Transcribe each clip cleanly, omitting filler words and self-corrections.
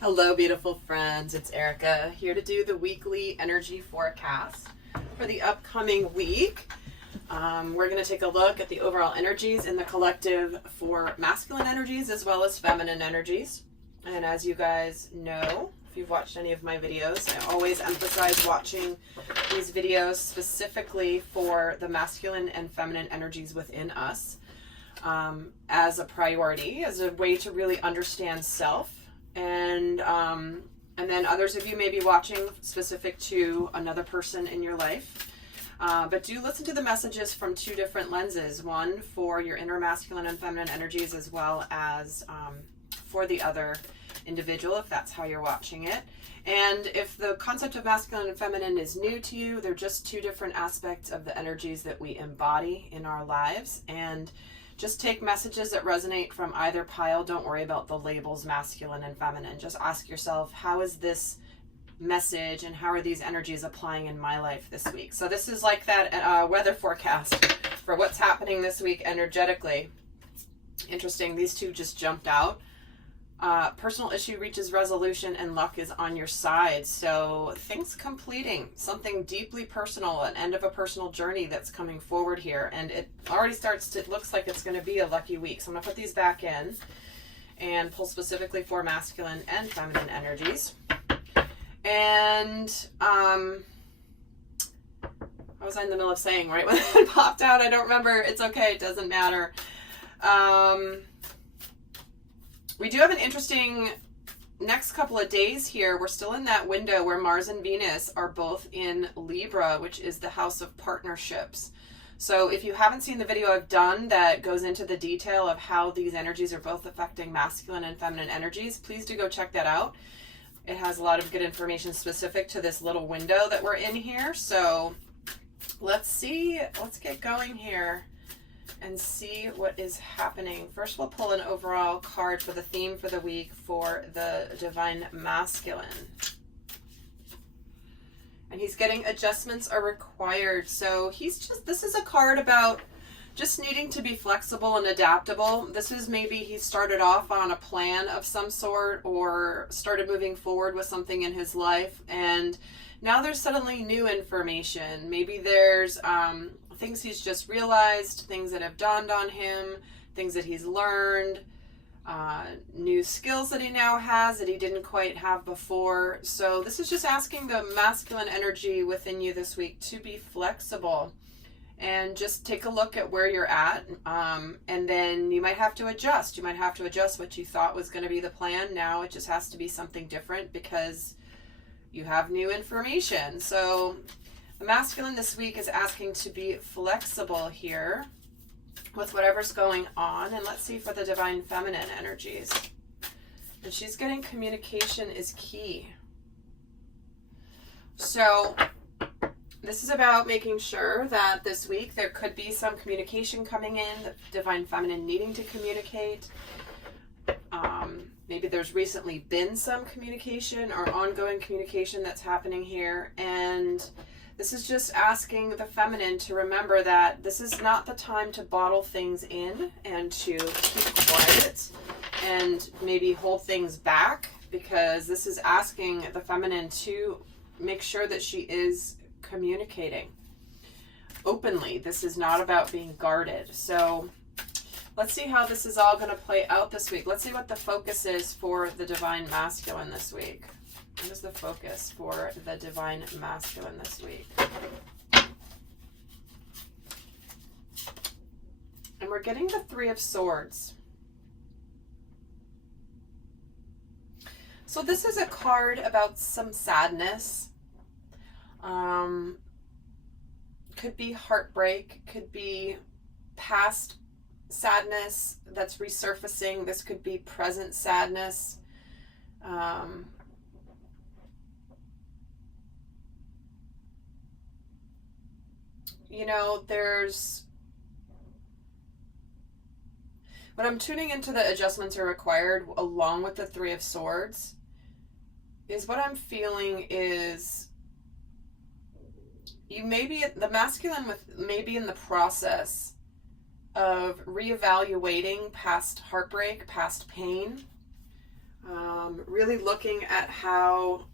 Hello, beautiful friends. It's Erika here to do the weekly energy forecast for the upcoming week. We're going to take a look at the overall energies in the collective for masculine energies as well as feminine energies. And as you guys know, if you've watched any of my videos, I always emphasize watching these videos specifically for the masculine and feminine energies within us as a priority, as a way to really understand self. And then others of you may be watching specific to another person in your life. But do listen to the messages from two different lenses, one for your inner masculine and feminine energies as well as for the other individual, if that's how you're watching it. And if the concept of masculine and feminine is new to you, they're just two different aspects of the energies that we embody in our lives. And just take messages that resonate from either pile. Don't worry about the labels masculine and feminine. Just ask yourself, how is this message and how are these energies applying in my life this week? So this is like that weather forecast for what's happening this week energetically. Interesting, these two just jumped out. Personal issue reaches resolution and luck is on your side. So things completing, something deeply personal, an end of a personal journey that's coming forward here. And it already looks like it's going to be a lucky week. So I'm going to put these back in and pull specifically for masculine and feminine energies. And what was I in the middle of saying right when it popped out? I don't remember. It's okay. It doesn't matter. We do have an interesting next couple of days here. We're still in that window where Mars and Venus are both in Libra, which is the house of partnerships. So if you haven't seen the video I've done that goes into the detail of how these energies are both affecting masculine and feminine energies, please do go check that out. It has a lot of good information specific to this little window that we're in here. So let's get going here and see what is happening. First, we'll pull an overall card for the theme for the week for the divine masculine. And he's getting adjustments are required. So this is a card about just needing to be flexible and adaptable. This is maybe he started off on a plan of some sort or started moving forward with something in his life. And now there's suddenly new information. Maybe there's things he's just realized, things that have dawned on him, things that he's learned, new skills that he now has that he didn't quite have before. So this is just asking the masculine energy within you this week to be flexible and just take a look at where you're at. And then you might have to adjust. You might have to adjust what you thought was going to be the plan. Now it just has to be something different because you have new information. So the masculine this week is asking to be flexible here with whatever's going on. And let's see for the divine feminine energies. And she's getting communication is key. So this is about making sure that this week there could be some communication coming in, the divine feminine needing to communicate. Maybe there's recently been some communication or ongoing communication that's happening here. And this is just asking the feminine to remember that this is not the time to bottle things in and to keep quiet and maybe hold things back, because this is asking the feminine to make sure that she is communicating openly. This is not about being guarded. So let's see how this is all going to play out this week. Let's see what the focus is for the divine masculine this week. What is the focus for the divine masculine this week? And we're getting the Three of Swords. So this is a card about some sadness. Could be heartbreak, could be past sadness that's resurfacing. This could be present sadness. You know, when I'm tuning into the adjustments are required along with the Three of Swords, is what I'm feeling is you may be, the masculine may be in the process of reevaluating past heartbreak, past pain, Really looking at how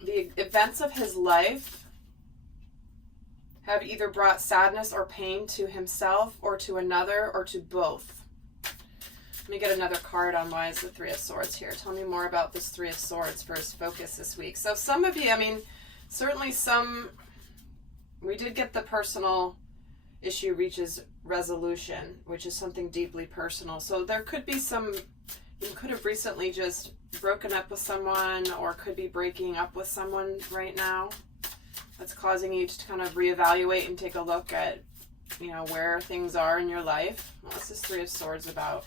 the events of his life have either brought sadness or pain to himself or to another or to both. Let me get another card on why is the Three of Swords here. Tell me more about this Three of Swords for his focus this week. So some of you, I mean, certainly some, we did get the personal issue reaches resolution, which is something deeply personal. So there could be some, you could have recently just broken up with someone or could be breaking up with someone right now. That's causing you to kind of reevaluate and take a look at, you know, where things are in your life. What's this Three of Swords about?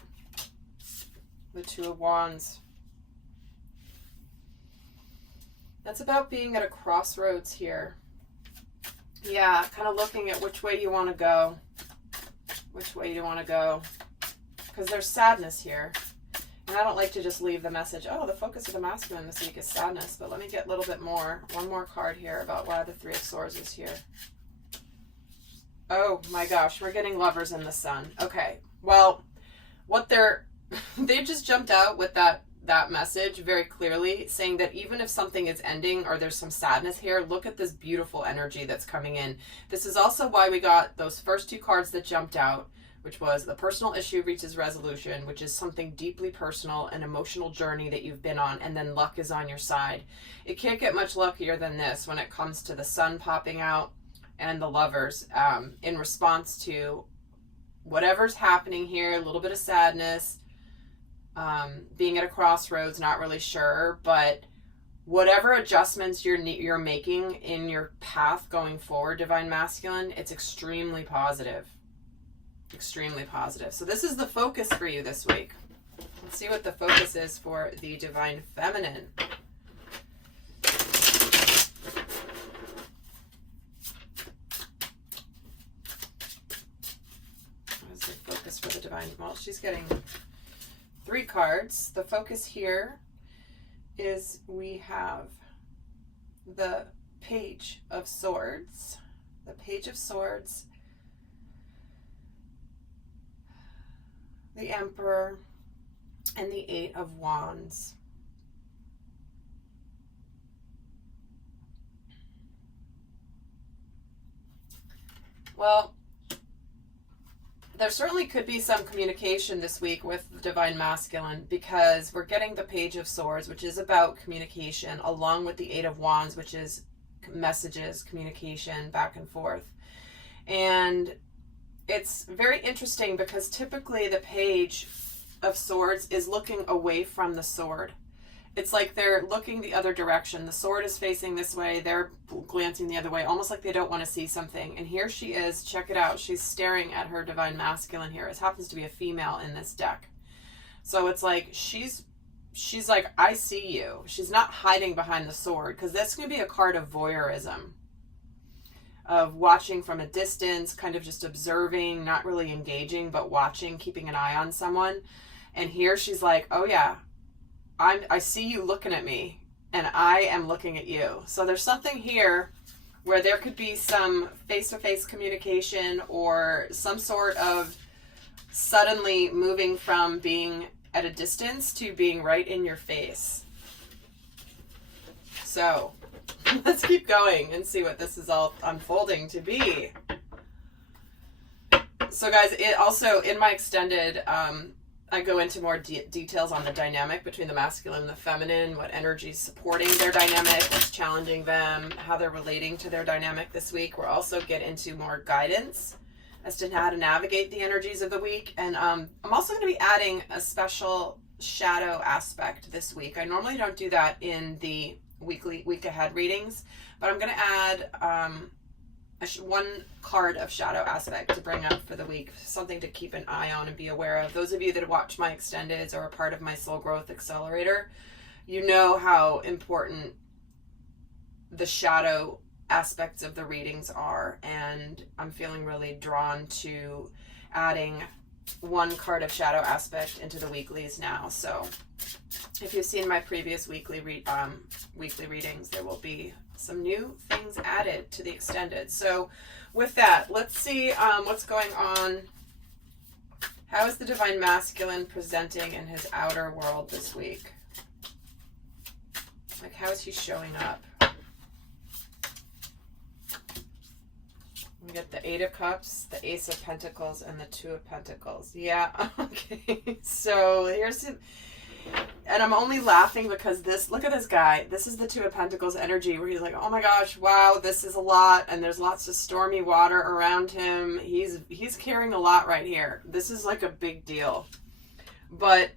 The Two of Wands. That's about being at a crossroads here. Yeah, kind of looking at which way you want to go. Which way you want to go. Because there's sadness here. And I don't like to just leave the message, oh, the focus of the masculine this week is sadness. But let me get a little bit more. One more card here about why the Three of Swords is here. Oh my gosh, we're getting Lovers in the Sun. Okay, well, what they just jumped out with that message very clearly, saying that even if something is ending or there's some sadness here, look at this beautiful energy that's coming in. This is also why we got those first two cards that jumped out, which was the personal issue reaches resolution, which is something deeply personal, an emotional journey that you've been on, and then luck is on your side. It can't get much luckier than this when it comes to the Sun popping out and the Lovers in response to whatever's happening here, a little bit of sadness, being at a crossroads, not really sure, but whatever adjustments you're making in your path going forward, Divine Masculine, it's extremely positive. Extremely positive. So this is the focus for you this week. Let's see what the focus is for the Divine Feminine. What is the focus for the Divine? Well, she's getting 3 cards. The focus here is we have the Page of Swords. The Page of Swords, the Emperor, and the Eight of Wands. Well, there certainly could be some communication this week with the Divine Masculine because we're getting the Page of Swords, which is about communication, along with the Eight of Wands, which is messages, communication, back and forth. And it's very interesting because typically the Page of Swords is looking away from the sword. It's like they're looking the other direction. The sword is facing this way. They're glancing the other way, almost like they don't want to see something. And here she is. Check it out. She's staring at her Divine Masculine here. It happens to be a female in this deck. So it's like she's like, I see you. She's not hiding behind the sword because that's going to be a card of voyeurism, of watching from a distance, kind of just observing, not really engaging, but watching, keeping an eye on someone. And here she's like, oh yeah, I see you looking at me and I am looking at you. So there's something here where there could be some face-to-face communication or some sort of suddenly moving from being at a distance to being right in your face. So let's keep going and see what this is all unfolding to be. So guys, it also, in my extended, I go into more details on the dynamic between the masculine and the feminine, what energy is supporting their dynamic, what's challenging them, how they're relating to their dynamic this week. We'll also get into more guidance as to how to navigate the energies of the week. And I'm also going to be adding a special shadow aspect this week. I normally don't do that in the week ahead readings, but I'm going to add one card of shadow aspect to bring up for the week, something to keep an eye on and be aware of. Those of you that watch my extendeds or are part of my Soul Growth Accelerator, you know how important the shadow aspects of the readings are, and I'm feeling really drawn to adding one card of shadow aspect into the weeklies now. So if you've seen my previous weekly readings, there will be some new things added to the extended. So with that, let's see what's going on. How is the Divine Masculine presenting in his outer world this week? Like, how is he showing up? We get the Eight of Cups, the Ace of Pentacles, and the Two of Pentacles. Yeah, okay. So here's the, and I'm only laughing because this, look at this guy. This is the Two of Pentacles energy where he's like, oh my gosh, wow, this is a lot. And there's lots of stormy water around him. He's carrying a lot right here. This is like a big deal. But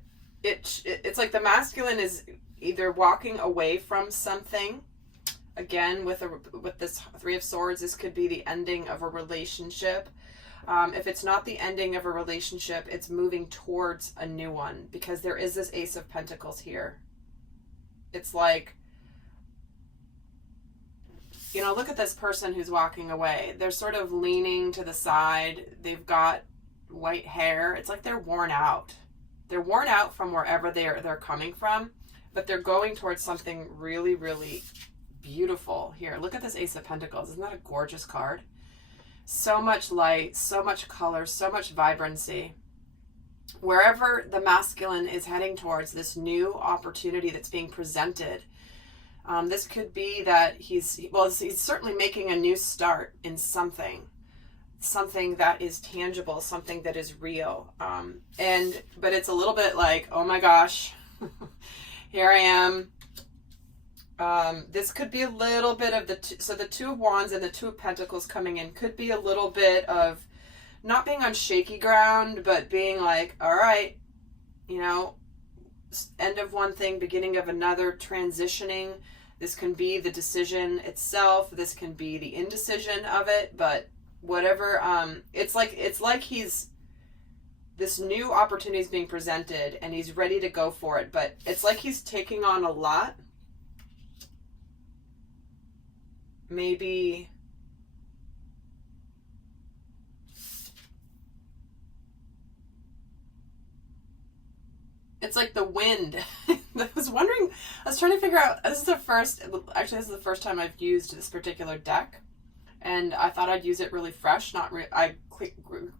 it's like the masculine is either walking away from something. Again, with this Three of Swords, this could be the ending of a relationship. If it's not the ending of a relationship, it's moving towards a new one, because there is this Ace of Pentacles here. It's like, you know, look at this person who's walking away. They're sort of leaning to the side. They've got white hair. It's like they're worn out. They're worn out from wherever they're coming from, but they're going towards something really, really beautiful here. Look at this Ace of Pentacles. Isn't that a gorgeous card? So much light, so much color, so much vibrancy. Wherever the masculine is heading towards this new opportunity that's being presented, this could be that he's certainly making a new start in something that is tangible, something that is real. But it's a little bit like, oh my gosh, here I am. This could be a little bit of the Two of Wands and the Two of Pentacles coming in could be a little bit of not being on shaky ground, but being like, all right, you know, end of one thing, beginning of another, transitioning. This can be the decision itself. This can be the indecision of it, but whatever. It's like he's, this new opportunity is being presented and he's ready to go for it, but it's like he's taking on a lot. Maybe it's like the wind. I was trying to figure out, this is the first time I've used this particular deck, and I thought I'd use it really fresh.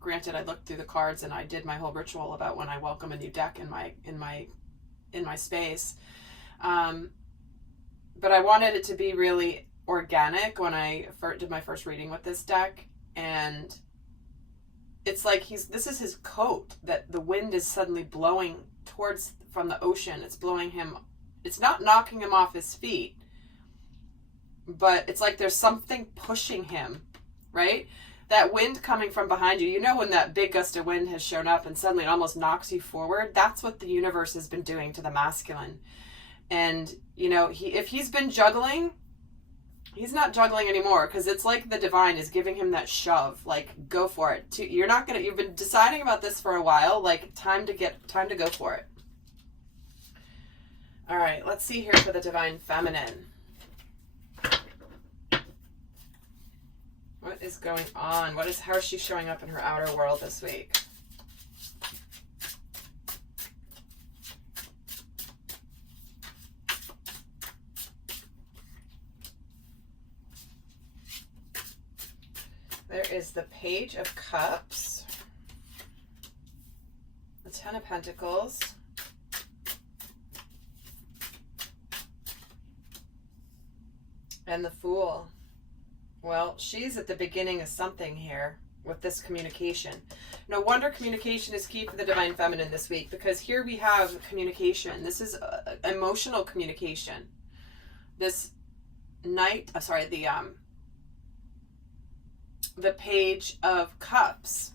Granted, I looked through the cards and I did my whole ritual about when I welcome a new deck in my space. But I wanted it to be really organic when I did my first reading with this deck, and it's like this is his coat that the wind is suddenly blowing towards from the ocean. It's blowing him, it's not knocking him off his feet, but it's like there's something pushing him, right? That wind coming from behind you, you know, when that big gust of wind has shown up and suddenly it almost knocks you forward, that's what the universe has been doing to the masculine. And you know, if he's been juggling, he's not juggling anymore, because it's like the divine is giving him that shove, like, go for it. You've been deciding about this for a while, like, time to go for it. All right, let's see here for the Divine Feminine. What is going on? How is she showing up in her outer world this week? There is the Page of Cups, the Ten of Pentacles, and the Fool. Well, she's at the beginning of something here with this communication. No wonder communication is key for the Divine Feminine this week, because here we have communication. This is emotional communication. This Knight, the Page of Cups.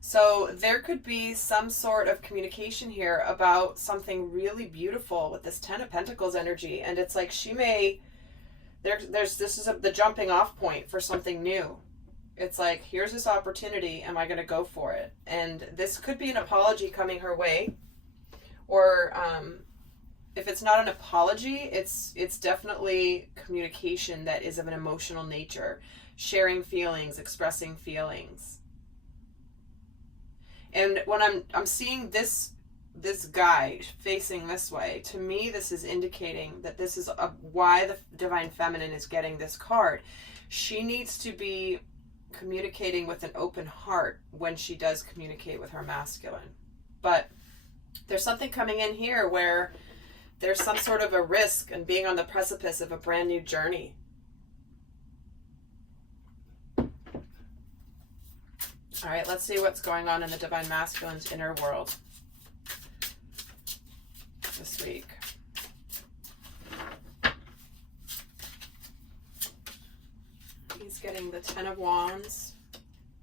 So there could be some sort of communication here about something really beautiful with this Ten of Pentacles energy, and it's like this is the jumping off point for something new. It's like, here's this opportunity, am I going to go for it? And this could be an apology coming her way, or if it's not an apology, it's definitely communication that is of an emotional nature. Sharing feelings, expressing feelings. And when I'm seeing this guy facing this way, to me this is indicating that this is why the divine feminine is getting this card. She needs to be communicating with an open heart when she does communicate with her masculine. But there's something coming in here where there's some sort of a risk and being on the precipice of a brand new journey. All right, let's see what's going on in the divine masculine's inner world this week. He's getting the Ten of Wands,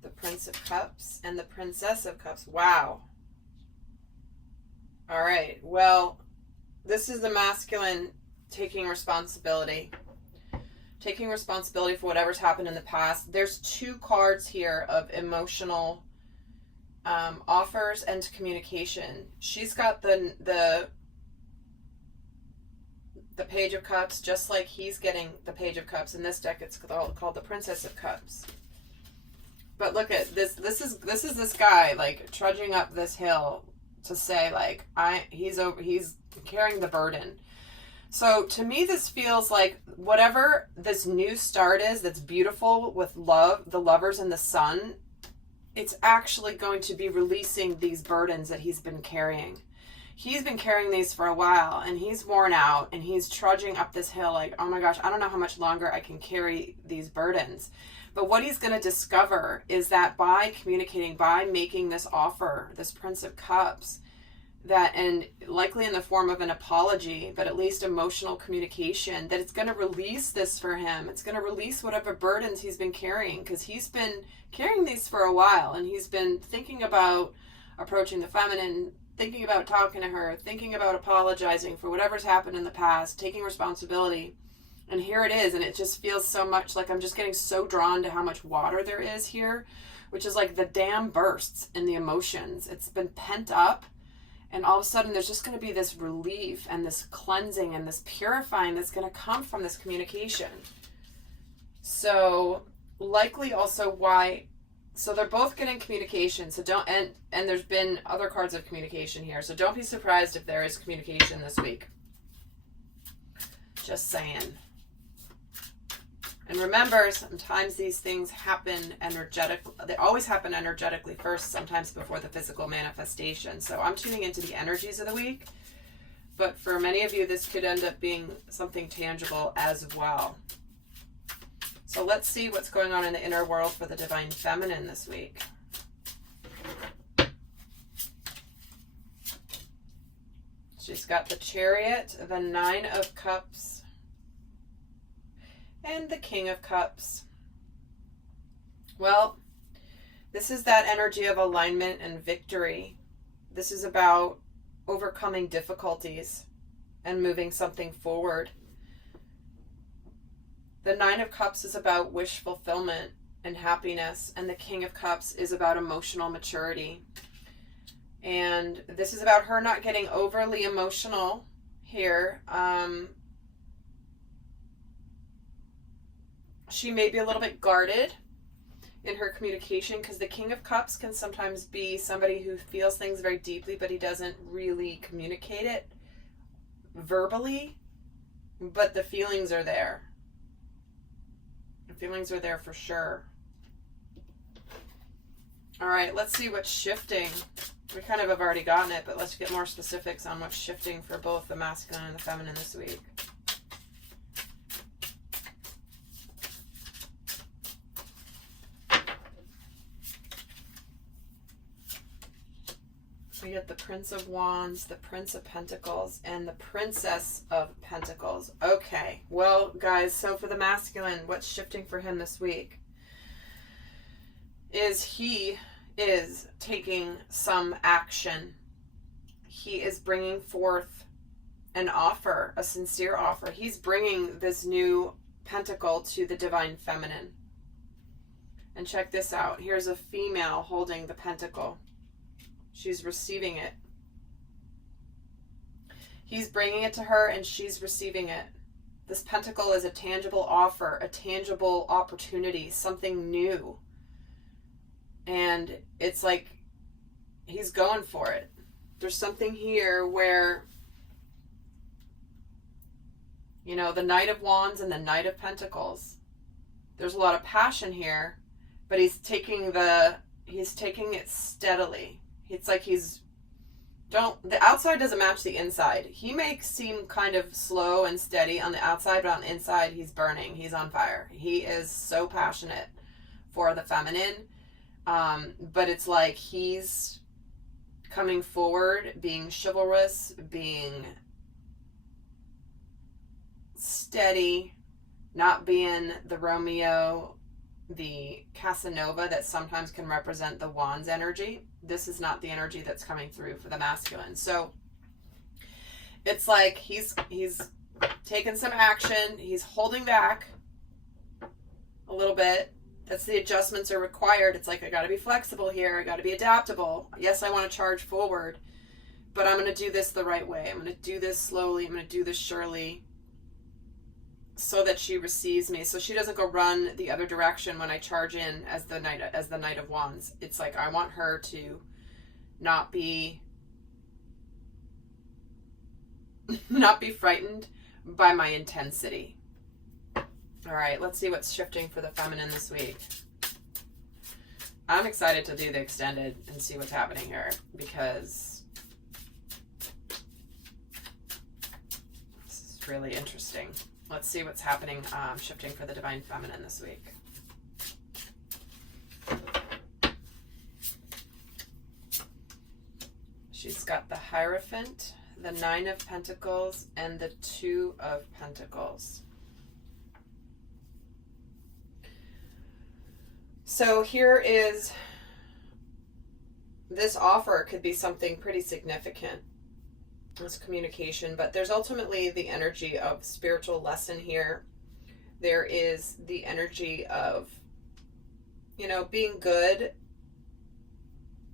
the Prince of Cups, and the Princess of Cups. Wow. All right, well, this is the masculine taking responsibility. Taking responsibility for whatever's happened in the past. There's two cards here of emotional offers and communication. She's got the Page of Cups, just like he's getting the Page of Cups. In this deck, it's called the Princess of Cups. But look at this. This is this guy like trudging up this hill to say like he's carrying the burden. So to me, this feels like whatever this new start is that's beautiful with love, the lovers and the sun, it's actually going to be releasing these burdens that he's been carrying. He's been carrying these for a while and he's worn out and he's trudging up this hill like, oh my gosh, I don't know how much longer I can carry these burdens. But what he's going to discover is that by communicating, by making this offer, this Prince of Cups, that, and likely in the form of an apology, but at least emotional communication, that it's going to release this for him. It's going to release whatever burdens he's been carrying, because he's been carrying these for a while, and he's been thinking about approaching the feminine, thinking about talking to her, thinking about apologizing for whatever's happened in the past, taking responsibility. And here it is, and it just feels so much like I'm just getting so drawn to how much water there is here, which is like the dam bursts in the emotions. It's been pent up. And all of a sudden, there's just going to be this relief and this cleansing and this purifying that's going to come from this communication. So likely also why, so they're both getting communication. So don't, and there's been other cards of communication here. So don't be surprised if there is communication this week. Just saying. And remember, sometimes these things happen energetically. They always happen energetically first, sometimes before the physical manifestation. So I'm tuning into the energies of the week. But for many of you, this could end up being something tangible as well. So let's see what's going on in the inner world for the divine feminine this week. She's got the Chariot, the Nine of Cups, and the King of Cups. Well, this is that energy of alignment and victory. This is about overcoming difficulties and moving something forward. The Nine of Cups is about wish fulfillment and happiness, and the King of Cups is about emotional maturity. And this is about her not getting overly emotional here. She may be a little bit guarded in her communication, because the King of Cups can sometimes be somebody who feels things very deeply, but he doesn't really communicate it verbally, but the feelings are there. The feelings are there for sure. All right, let's see what's shifting. We kind of have already gotten it, but let's get more specifics on what's shifting for both the masculine and the feminine this week. We get the Prince of Wands, the Prince of Pentacles, and the Princess of Pentacles. Okay, well, guys, so for the masculine, what's shifting for him this week is he is taking some action. He is bringing forth an offer, a sincere offer. He's bringing this new pentacle to the divine feminine. And check this out. Here's a female holding the pentacle. She's receiving it. He's bringing it to her and she's receiving it. This pentacle is a tangible offer, a tangible opportunity, something new. And it's like he's going for it. There's something here where, you know, the Knight of Wands and the Knight of Pentacles. There's a lot of passion here, but he's taking it steadily. It's like the outside doesn't match the inside. He may seem kind of slow and steady on the outside, but on the inside, he's burning. He's on fire. He is so passionate for the feminine. But it's like he's coming forward, being chivalrous, being steady, not being the Romeo, the Casanova that sometimes can represent the Wands energy. This is not the energy that's coming through for the masculine. So it's like he's taking some action. He's holding back a little bit. That's the adjustments are required. It's like, I got to be flexible here. I got to be adaptable. Yes, I want to charge forward, but I'm going to do this the right way. I'm going to do this slowly. I'm going to do this surely so that she receives me. So she doesn't go run the other direction when I charge in as the Knight of Wands. It's like, I want her to not be frightened by my intensity. All right, let's see what's shifting for the feminine this week. I'm excited to do the extended and see what's happening here because this is really interesting. Let's see what's happening, shifting for the divine feminine this week. She's got the Hierophant, the Nine of Pentacles, and the Two of Pentacles. So here is, this offer could be something pretty significant. It's communication, but there's ultimately the energy of spiritual lesson here. There is the energy of, you know, being good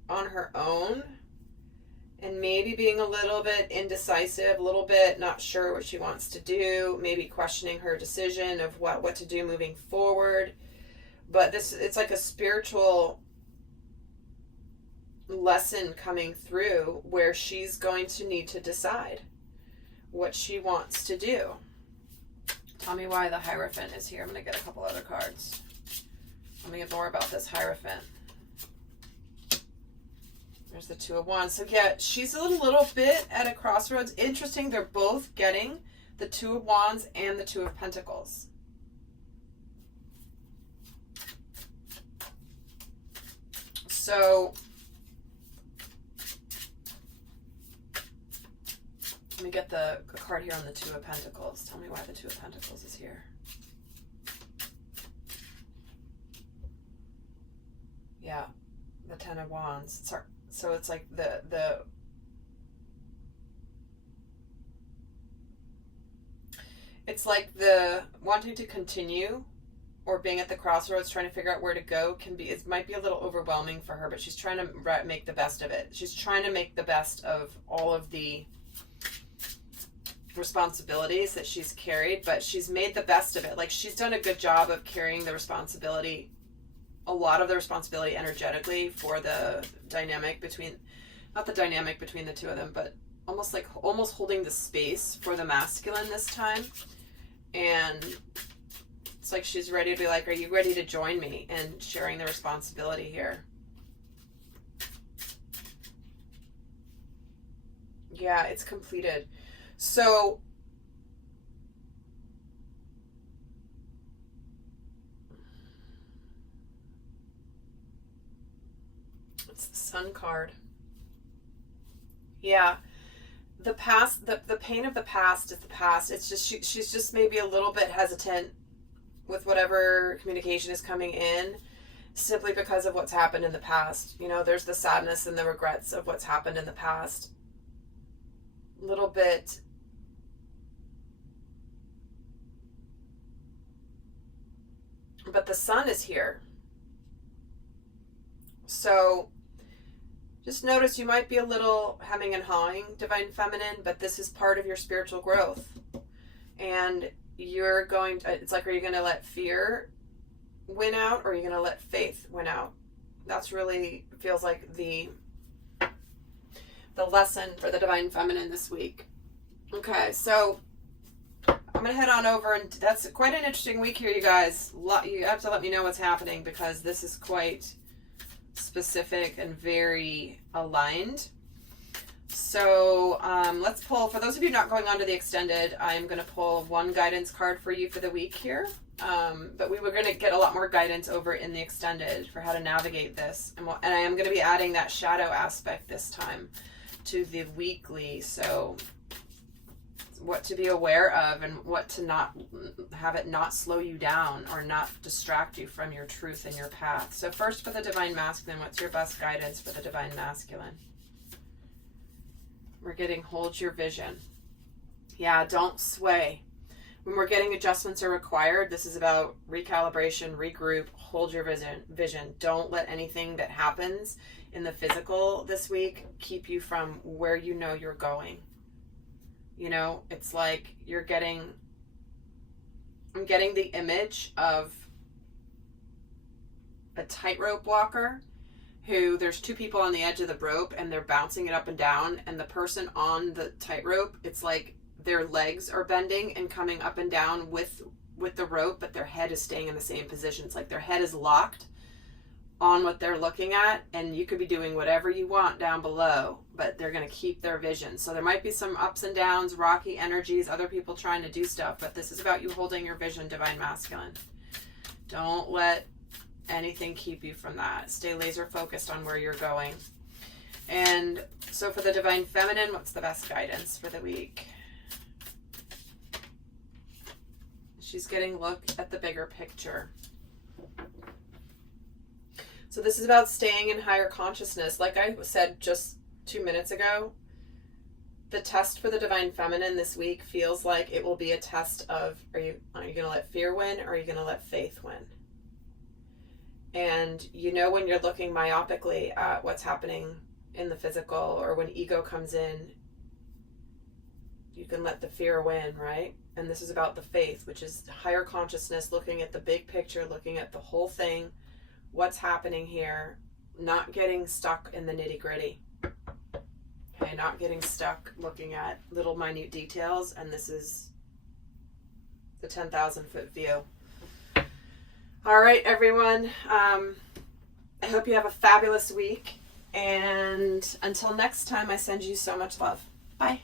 on her own and maybe being a little bit indecisive, a little bit not sure what she wants to do, maybe questioning her decision of what to do moving forward. But it's like a spiritual lesson coming through where she's going to need to decide what she wants to do. Tell me why the Hierophant is here. I'm going to get a couple other cards. Let me get more about this Hierophant. There's the Two of Wands. So yeah, she's a little bit at a crossroads. Interesting, they're both getting the Two of Wands and the Two of Pentacles. So let me get the card here on the Two of Pentacles. Tell me why the Two of Pentacles is here. Yeah, the Ten of Wands. Sorry. So it's like the it's like the wanting to continue or being at the crossroads trying to figure out where to go it might be a little overwhelming for her, but she's trying to make the best of it. She's trying to make the best of all of the responsibilities that she's carried, but she's made the best of it. Like, she's done a good job of carrying the responsibility, a lot of the responsibility energetically for the dynamic between, not the dynamic between the two of them, but almost holding the space for the masculine this time. And it's like she's ready to be like, are you ready to join me in sharing the responsibility here? Yeah, it's completed. So it's the Sun card. Yeah. The past, the pain of the past is the past. It's just, she's just maybe a little bit hesitant with whatever communication is coming in simply because of what's happened in the past. You know, there's the sadness and the regrets of what's happened in the past. A little bit. But the Sun is here. So just notice you might be a little hemming and hawing, Divine Feminine, but this is part of your spiritual growth. And you're going to, it's like, are you going to let fear win out, or are you going to let faith win out? That's really, feels like the the lesson for the Divine Feminine this week. Okay, so I'm going to head on over, and that's quite an interesting week here, you guys. You have to let me know what's happening, because this is quite specific and very aligned. So let's pull, for those of you not going on to the extended, I'm going to pull one guidance card for you for the week here. But we were going to get a lot more guidance over in the extended for how to navigate this. And I am going to be adding that shadow aspect this time to the weekly. So what to be aware of and what to not have it not slow you down or not distract you from your truth and your path. So first, for the Divine Masculine, what's your best guidance for the Divine Masculine? We're getting hold your vision. Yeah, don't sway. When we're getting adjustments are required, this is about recalibration, regroup, hold your vision. Don't let anything that happens in the physical this week keep you from where you know you're going. You know, it's like I'm getting the image of a tightrope walker who, there's two people on the edge of the rope and they're bouncing it up and down, and the person on the tightrope, it's like their legs are bending and coming up and down with the rope, but their head is staying in the same position. It's like their head is locked on what they're looking at, and you could be doing whatever you want down below, but they're going to keep their vision. So there might be some ups and downs, rocky energies, other people trying to do stuff, but this is about you holding your vision, Divine Masculine. Don't let anything keep you from that. Stay laser focused on where you're going. And so for the Divine Feminine, what's the best guidance for the week? She's getting look at the bigger picture. So this is about staying in higher consciousness. Like I said just 2 minutes ago, the test for the Divine Feminine this week feels like it will be a test of, are you going to let fear win, or are you going to let faith win? And you know, when you're looking myopically at what's happening in the physical, or when ego comes in, you can let the fear win, right? And this is about the faith, which is higher consciousness, looking at the big picture, looking at the whole thing, what's happening here, not getting stuck in the nitty gritty. Okay, not getting stuck looking at little minute details. And this is the 10,000 foot view. All right, everyone. I hope you have a fabulous week. And until next time, I send you so much love. Bye.